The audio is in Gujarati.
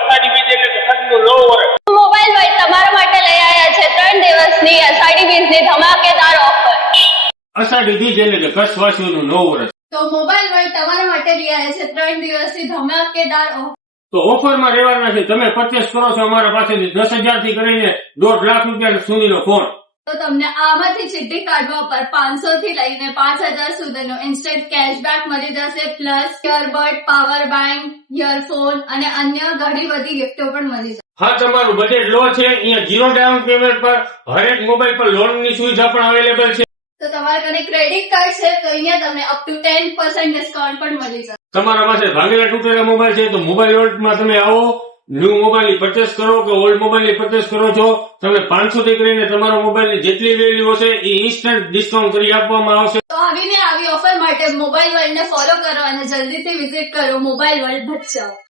અષાઢી બીજ એટલે ઠંડીનું નવું વર્ષ. મોબાઈલ વર્લ્ડ તમારા માટે લઈ આવ્યા છે 3 દિવસની અષાઢી બીજની ધમાકેદાર ઓફર. અષાઢી બીજ એટલે કે કચ્છવાસીઓનું નવું વર્ષ. તો મોબાઈલ વર્લ્ડ તમારા માટે લઈ આવ્યા છે 3 દિવસની ધમાકેદાર ઓફર. તો ઓફરમાં રહેવાના છે. તમે પરચેસ કરો છો અમારા પાસેથી 10,000 થી કરીને 1.5 લાખ રૂપિયા સુધીનો ફોન. તો તમને આમાંથી ચીટી કાઢવા પર 500 થી લઈને 5,000 સુધીનો ઇન્સ્ટન્ટ કેશબેક મળી જશે. Plus earbud, power bank, earphone અને અન્ય ઘણી બધી ગિફ્ટો પણ મળી જશે. હા, તમારું બજેટ લો છે. અહીંયા 0 ડાઉન પેમેન્ટ પર હરેક મોબાઈલ પર લોનની સુવિધા પણ અવેલેબલ છે. તો તમારા કને ક્રેડિટ કાર્ડ છે તો અહીંયા તમને અપ ટુ 10% ડિસ્કાઉન્ટ પણ મળી જશે. તમારા પાસે ભાગેલા તૂટેલા મોબાઈલ છે તો મોબાઈલ વર્લ્ડમાં તમે આવો, ન્યૂ મોબાઈલ પરચેસ કરો કે ઓલ્ડ મોબાઈલ પરચેસ કરો છો, તમને 500 થી કરીને તમારા મોબાઈલની જેટલી વેલ્યુ હશે એ ઇન્સ્ટન્ટ ડિસ્કાઉન્ટ કરી આપવામાં આવશે. તો આવી ઓફર માટે મોબાઈલ વર્લ્ડ ને ફોલો કરો અને જલ્દીથી વિઝિટ કરો મોબાઈલ વર્લ્ડ ભચાઉ.